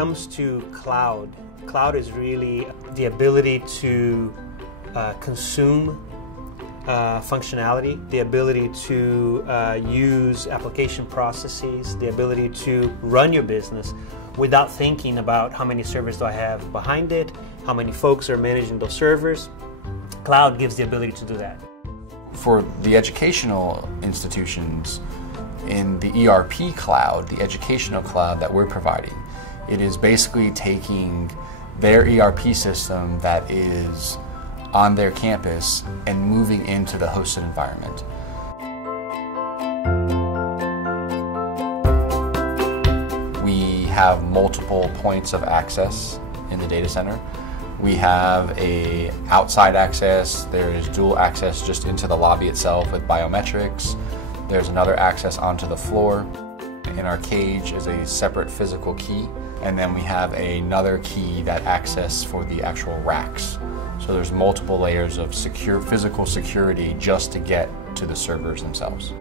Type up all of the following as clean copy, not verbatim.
comes to cloud, cloud is really the ability to consume functionality, the ability to use application processes, the ability to run your business without thinking about how many servers do I have behind it, how many folks are managing those servers. Cloud gives the ability to do that. For the educational institutions, in the ERP cloud, the educational cloud that we're providing, it is basically taking their ERP system that is on their campus and moving into the hosted environment. We have multiple points of access in the data center. We have a outside access, there is dual access just into the lobby itself with biometrics. There's another access onto the floor. In our cage is a separate physical key, and then we have another key that access for the actual racks. So there's multiple layers of secure physical security just to get to the servers themselves.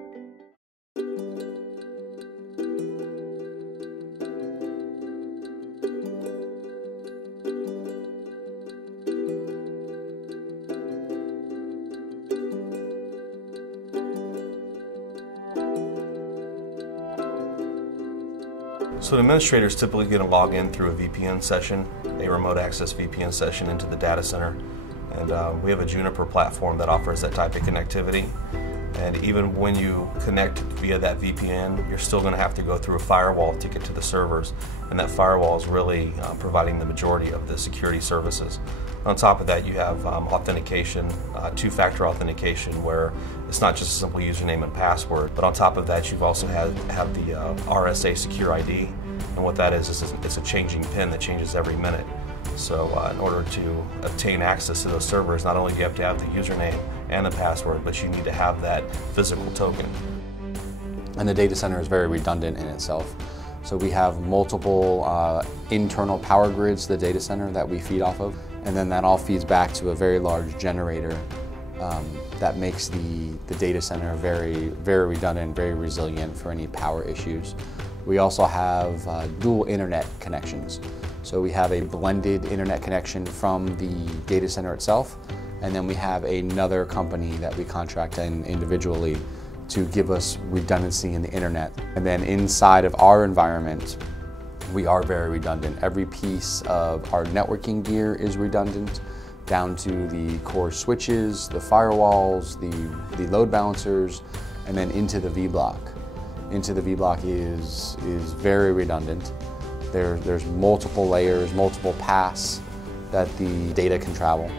So an administrator is typically going to log in through a VPN session, a remote access VPN session into the data center. And we have a Juniper platform that offers that type of connectivity. And even when you connect via that VPN, you're still going to have to go through a firewall to get to the servers. And that firewall is really providing the majority of the security services. On top of that, you have authentication, two-factor authentication, where it's not just a simple username and password, but on top of that, you've also have the RSA Secure ID, and what that is it's a changing PIN that changes every minute. So in order to obtain access to those servers, not only do you have to have the username and the password, but you need to have that physical token. And the data center is very redundant in itself. So we have multiple internal power grids to the data center that we feed off of, and then that all feeds back to a very large generator that makes the data center very redundant, very resilient for any power issues. We also have dual internet connections. So we have a blended internet connection from the data center itself, and then we have another company that we contract in individually to give us redundancy in the internet. And then inside of our environment, we are very redundant. Every piece of our networking gear is redundant, down to the core switches, the firewalls, the load balancers, and then into the vBlock. Into the vBlock is very redundant. There's multiple layers, multiple paths that the data can travel.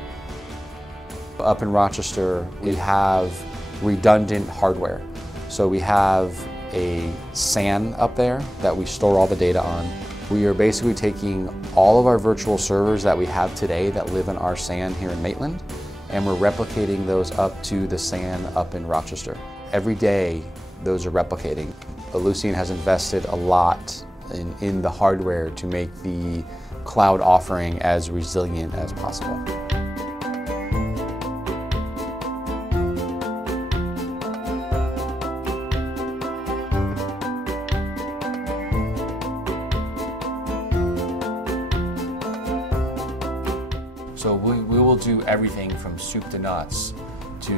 Up in Rochester, we have redundant hardware. So we have a SAN up there that we store all the data on. We are basically taking all of our virtual servers that we have today that live in our SAN here in Maitland, and we're replicating those up to the SAN up in Rochester. Every day, those are replicating. Ellucian has invested a lot in the hardware to make the cloud offering as resilient as possible. So we will do everything from soup to nuts to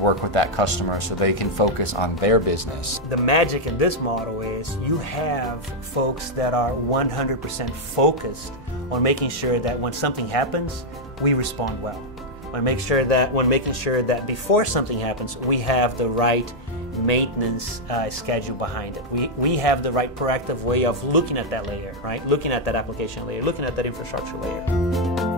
work with that customer so they can focus on their business. The magic in this model is you have folks that are 100% focused on making sure that when something happens, we respond well. When making sure that before something happens, we have the right maintenance schedule behind it. We have the right proactive way of looking at that layer, right? Looking at that application layer, looking at that infrastructure layer.